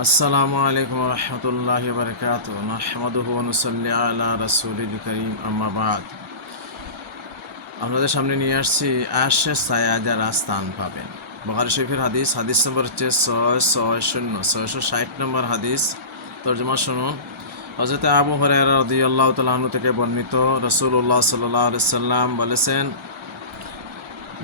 আসসালামু আলাইকুম রহমতুল্লাহি বারকাতুহু নাহমাদুহু ওয়া নুসাল্লি আলা রাসূলিল কারীম আম্মা বাদ। আপনাদের সামনে নিয়ে আসছি আরশের ছায়া যারা স্থান পাবেন। বুখারী শরীফের হাদিস নম্বর হচ্ছে 660 নম্বর হাদিস। তর্জমা শুনুন। হযরত আবু হুরায়রা রাদিয়াল্লাহু তাআলা আনহু থেকে বর্ণিত, রাসূলুল্লাহ সাল্লাল্লাহু আলাইহি সাল্লাম বলেছেন,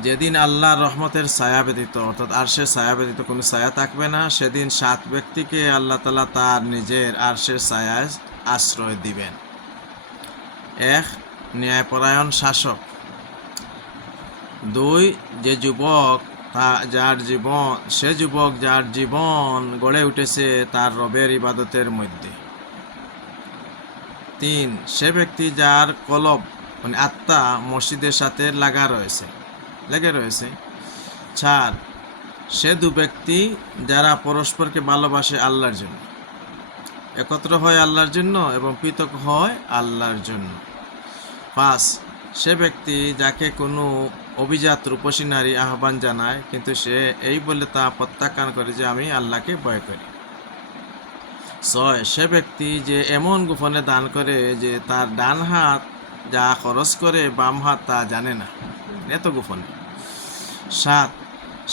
যেদিন আল্লাহর রহমতের ছায়া ব্যতীত অর্থাৎ আরশের ছায়া ব্যতীত কোনো ছায়া থাকবে না, সেদিন 7 ব্যক্তিকে আল্লাহ তাআলা তার নিজের আরশের ছায়ায় আশ্রয় দিবেন। 1. ন্যায়পরায়ণ শাসক। 2. যে যুবক যার জীবন গড়ে উঠেছে তার রবের ইবাদতের মধ্যে। 3. সে ব্যক্তি যার কলব আত্মা মসজিদের সাথে লেগে রয়েছে। 4. সে দু ব্যক্তি যারা পরস্পরকে ভালোবাসে আল্লাহর জন্য, একত্র হয় আল্লাহর জন্য এবং পৃথক হয় আল্লাহর জন্য। 5. সে ব্যক্তি যাকে কোনো অভিজাত রূপসী নারী আহ্বান জানায়, কিন্তু সে এই বলে তা প্রত্যাখ্যান করে যে আমি আল্লাহকে ভয় করি। 6. সে ব্যক্তি যে এমন গোপনে দান করে যে তার ডান হাত যা খরচ করে বাম হাত তা জানে না, এত গোপনে। 7.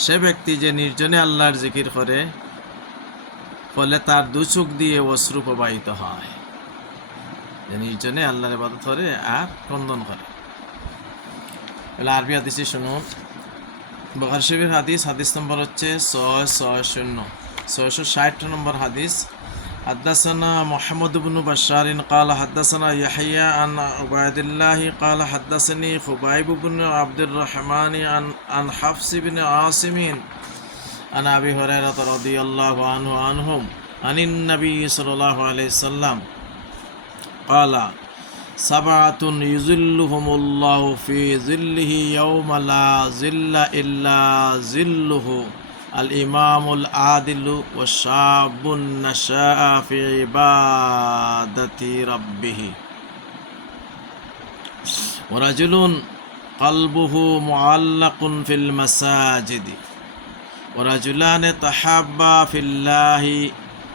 সে ব্যক্তি যে নির্জনে আল্লাহর জিকির করে, ফলে তার দু চোখ দিয়ে অশ্রু প্রবাহিত হয়। যে নির্জনে আল্লাহর ইবাদত করে আর ক্রন্দন করে। আরবি হাদিসে শুনুন। বুখারী শরীফের হাদিস নম্বর হচ্ছে 660 নম্বর হাদিস। حدثنا محمد بن بشار قال حدثنا يحيى عن عبيد الله قال حدثني خبيب بن عبد الرحمن عن حفص بن عاصم عن أبي هريرة رضي الله عنهم عن النبي صلى الله عليه وسلم قال سبعة يظلهم الله في ظله يوم لا ظل إلا ظله الإمام العادل والشاب نشأ في عبادة ربه ورجل قلبه معلق في المساجد ورجلان تحابا في الله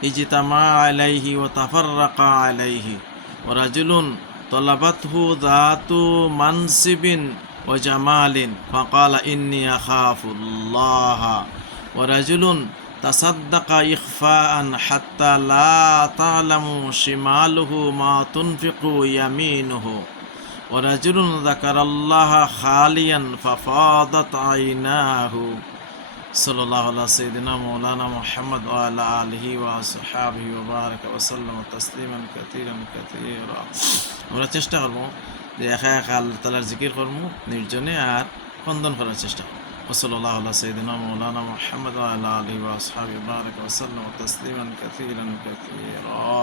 اجتمعا عليه وتفرقا عليه ورجل طلبته ذات منصب وجمال فقال إني أخاف الله ورجل تصدق إخفاء حتى لا تعلم شماله ما تنفق يمينه ورجل ذكر الله خاليا ففاضت عيناه صلى الله على سيدنا مولانا محمد وعلى آله وصحبه وبارك وسلم تسليما كثيرا كثيرا। আমরা চেষ্টা করব যে একা একা আল্লাহ তাআলার জিকির করব, নির্জনে আর ক্রন্দন করার চেষ্টা করব। وصلى الله على سيدنا مولانا محمد وعلى آله وصحبه وبارك وسلم تسليما كثيرا كثيرا।